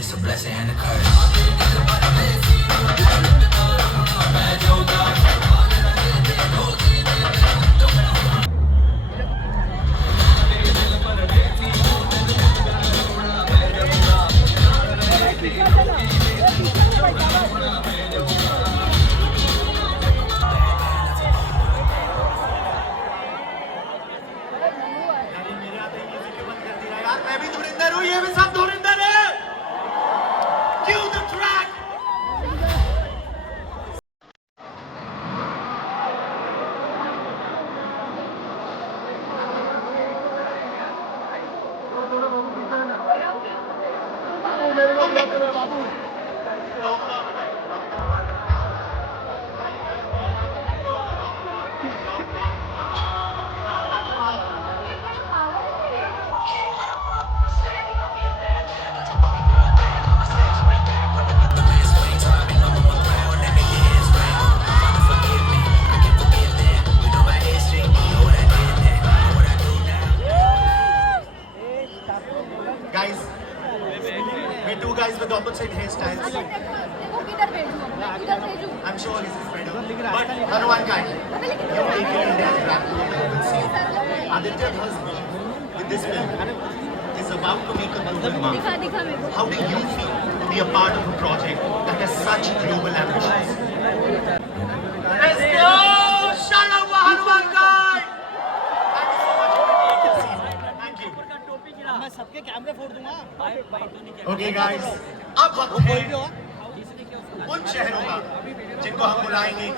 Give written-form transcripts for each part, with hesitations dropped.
It's a blessing and a curse. मैं भी धुरिंदर हूँ, ये भी सब धुरिंदर है। Cue the track. Guys, we two guys with opposite hairstyles. I'm sure this is better. But Hanuman guy, you make it India's rap global scene. Aditya Dhasmi with this film is about to make a global mark. How do you feel to be a part of a project that has such global ambitions? Let's go! Shut up, Hanuman guy! Thank you so much for being here. Thank you. मैं सबके कैमरे फोड़ दूंगा। Okay guys, अब वक्त है उन शहरों का जिनको हम बुलाएंगे।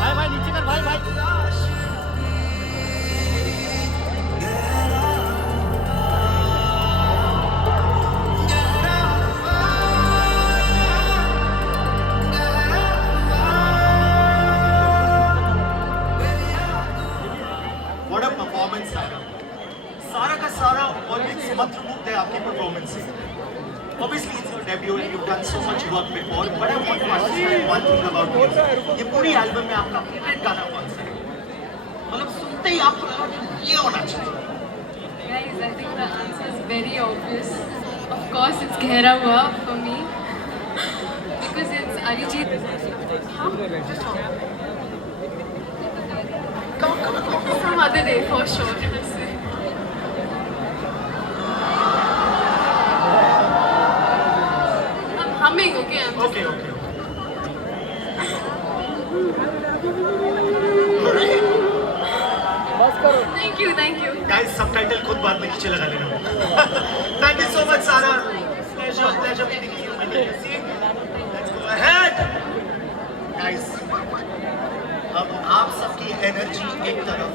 भाई भाई नीचे कर भाई भाई। What a performance, Sara. Sara का सारा audience मंत्रमुग्ध है आपकी performance से. Obviously it's your debut and you've done so much work before, but I want to understand one thing about you. ये पूरी album में आपका favorite गाना कौन सा है? मतलब सुनते ही आपको लगा कि ये होना चाहिए. Guys, I think the answer is very obvious. Of course, it's Gehra Hua for me. Because it's Arijit. Some other day, for sure. I'm humming, okay? Okay. Thank you. Guys, subtitle खुद बाद में नीचे लगा लेना. Thank you so much, Sara. Pleasure meeting you. Let's go ahead. Guys, अब आप सबकी energy एक तरफ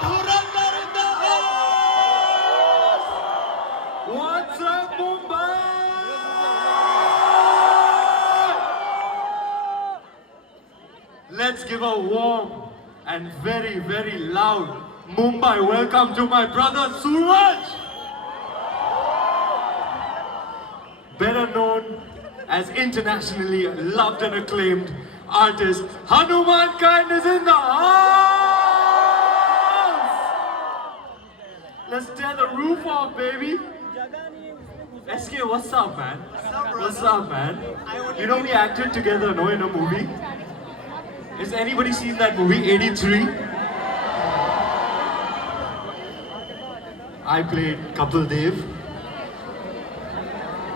Dhurandhar in the house! What's up, Mumbai? Let's give a warm and very, very loud Mumbai welcome to my brother Suraj! Better known as internationally loved and acclaimed artist Hanuman Kind is in the house! Let's tear the roof off, baby! SK, what's up, man? What's up, man? You know we acted together, no, in a movie? Has anybody seen that movie, 83? I played Kapil Dev.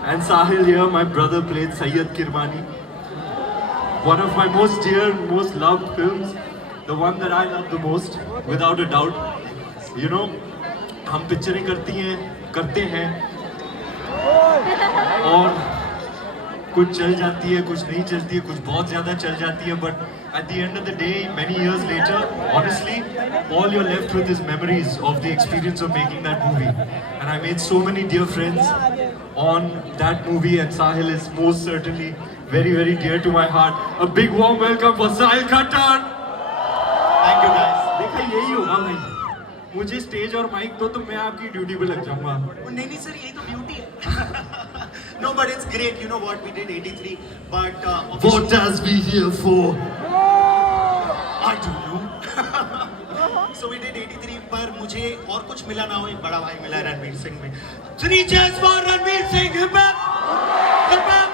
And Sahil here, my brother, played Sayyid Kirmani. One of my most dear, most loved films. The one that I love the most, without a doubt. You know, हम पिक्चरें करते हैं और कुछ चल जाती है, कुछ नहीं चलती है, कुछ बहुत ज़्यादा चल जाती है, but at the end of the day, many years later, honestly, all you're left with is memories of the experience of making that movie. And I made so many dear friends on that movie, and Sahil is most certainly very, very dear to my heart. A big warm welcome for Sahil Khattar! Thank you guys. देखा यही होगा भाई, मुझे stage और mic दो तो मैं आपकी ड्यूटी पे लग जाऊंगा। नहीं सर, यही तो ब्यूटी है। No, but it's great. You know what? We did 83, but what does we here for? I don't know. So we did 83, पर मुझे और कुछ मिला ना हो, एक बड़ा भाई मिला रणवीर सिंह में। 3 cheers for Ranveer Singh. Hip hop, hip hop,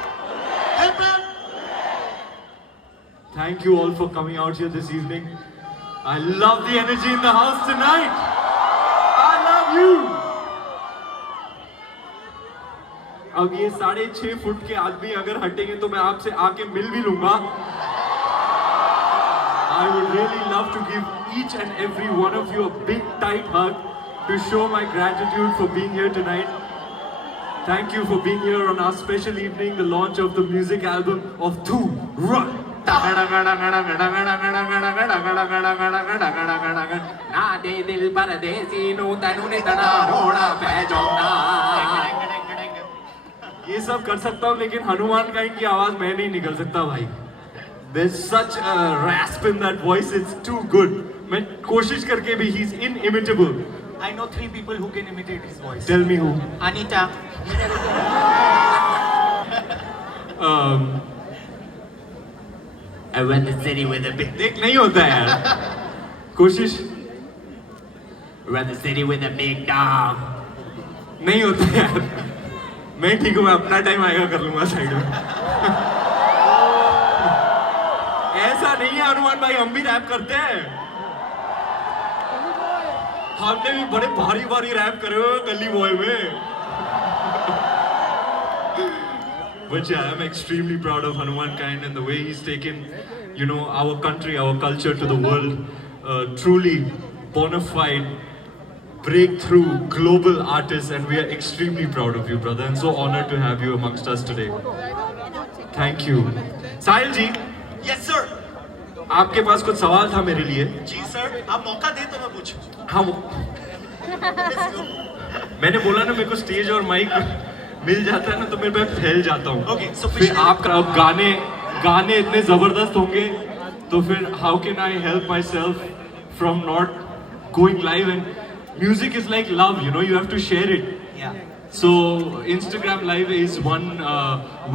hip hop. Thank you all for coming out here this evening. I love the energy in the house tonight. I love you. अब ये 6.5 फुट के आदमी अगर हटेंगे तो मैं आपसे आके मिल भी लूंगा। I would really love to give each and every one of you a big tight hug to show my gratitude for being here tonight. Thank you for being here on our special evening, the launch of the music album of Dhurandhar. ये सब कर सकता हूँ लेकिन Hanuman kind की आवाज मैं नहीं निकल सकता भाई। There's such a rasp in that voice, it's too good. मैं कोशिश करके भी he's inimitable. I know 3 people who can imitate his voice. Tell me who. Anita. I went to the city with a big. देख नहीं होता यार। कोशिश। Went to the city with a big dog. नहीं होता यार। मैं ठीक हूँ, मैं अपना टाइम आएगा कर लूँगा साइड में। ऐसा नहीं है हनुमान भाई, हम भी रैप करते हैं। हमने भी बड़े भारी भारी रैप करे हुए गली बॉय में। But yeah, I'm extremely proud of Hanuman Kind and the way he's taken, you know, our country, our culture to the world. Truly bona fide breakthrough global artist, and we are extremely proud of you, brother, and so honored to have you amongst us today. Thank you. Sahil ji. Yes sir. आपके पास कुछ सवाल था मेरे लिए? जी sir, आप मौका दे तो मैं पूछूं। हाँ, मैंने बोला ना मेरे को स्टेज और माइक मिल जाता है ना तो मैं फैल जाता हूँ। Okay, so फिर आपका अब गाने इतने जबरदस्त होंगे तो फिर how can I help myself from not going live? And music is like love, you know, you have to share it. Yeah. So Instagram Live is one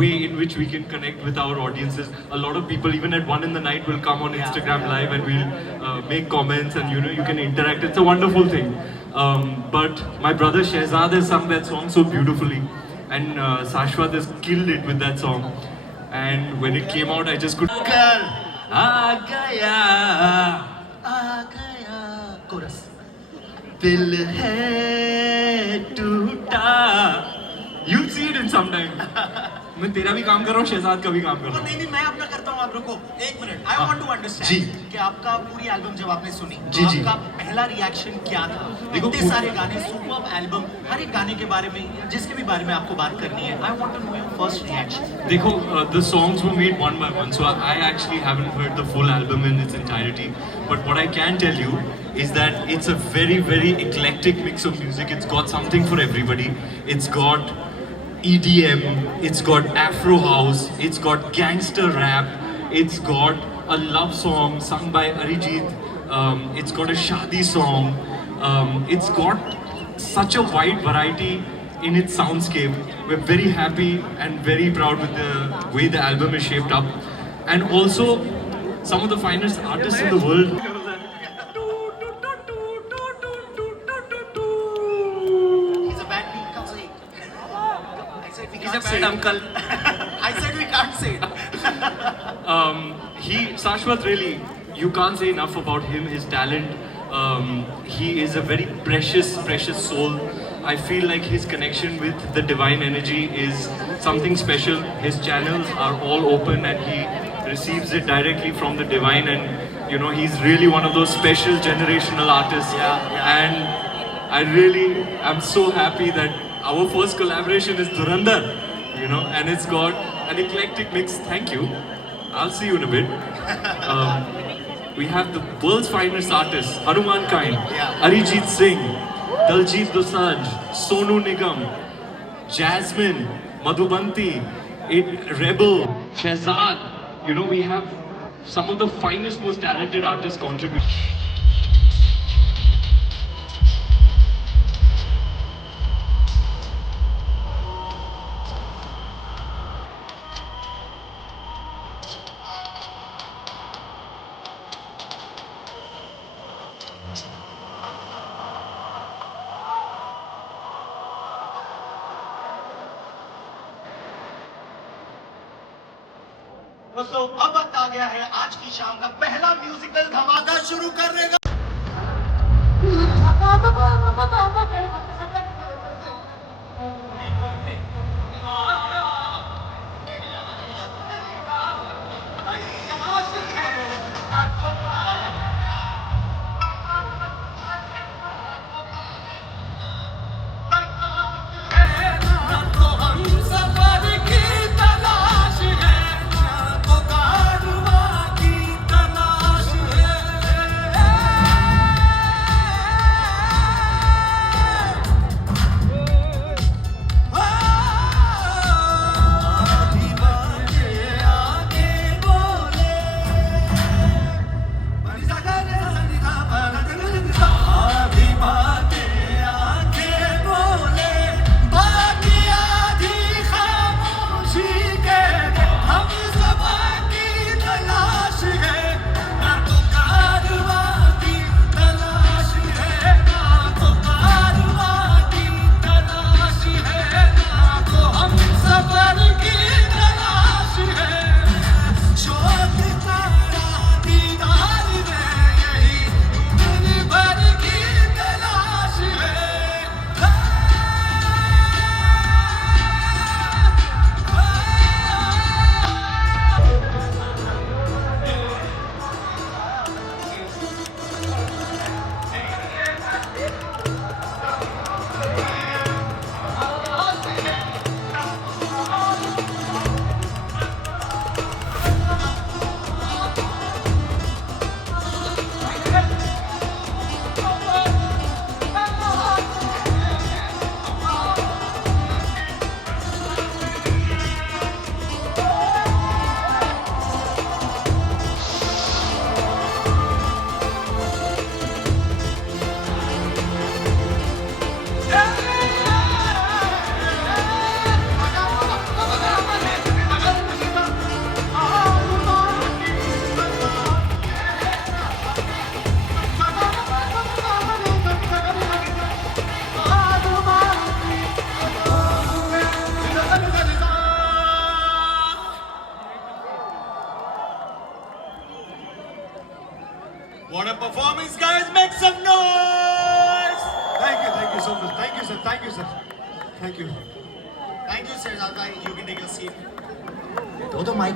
way in which we can connect with our audiences. A lot of people, even at 1 in the night, will come on Instagram Live and we'll make comments and you know you can interact. It's a wonderful thing. But my brother Shehzad has sung that song so beautifully, and Shashwat has killed it with that song. And when it came out, I just could. Chorus. दिल है टूटा. You'll see it in some time. मैं तेरा भी काम कर रहा हूँ, शहजाद का भी काम कर रहा हूँ। नहीं नहीं, मैं अपना करता हूँ, आप रुको एक मिनट। आई वांट टू जी। अंडरस्टैंड कि आपका पूरी एल्बम जब आपने सुनी जी, तो जी। आपका पहला रिएक्शन क्या था? देखो, इतने सारे गाने, सुपर्ब एल्बम, हर एक गाने के बारे में, जिसके भी बारे में आपको बात करनी है, I want to know your first reaction. देखो, the songs were made one by one, so I actually haven't heard the full album in its entirety. But what I can tell you is that it's a very, very eclectic mix of music. It's got something for everybody. It's got EDM, it's got Afro house, it's got gangster rap, it's got a love song sung by Arijit, it's got a shadi song, it's got such a wide variety in its soundscape. We're very happy and very proud with the way the album is shaped up, and also some of the finest artists in the world. He's a bad beat, can't say it. I said we can't say it. uncle. I said we can't say it. Shashwat, really, you can't say enough about him, his talent. He is a very precious, precious soul. I feel like his connection with the divine energy is something special. His channels are all open and he receives it directly from the divine, and you know, he's really one of those special generational artists. And I really am so happy that our first collaboration is Dhurandhar, you know, and it's got an eclectic mix. Thank you. I'll see you in a bit. We have the world's finest artists: Hanuman Kind, Arijit Singh, Daljit Dosanjh, Sonu Nigam, Jasmine, Madhubanti, Rebel, Shehzad. You know, we have some of the finest, most talented artists contributing. दोस्तों, अब वक्त आ गया है आज की शाम का पहला म्यूजिकल धमाका शुरू करने का। What a performance, guys! Make some noise! Thank you so much. Thank you, sir. Thank you, sir. Thank you. Thank you Sirzad bhai, you can take your seat. वो तो mic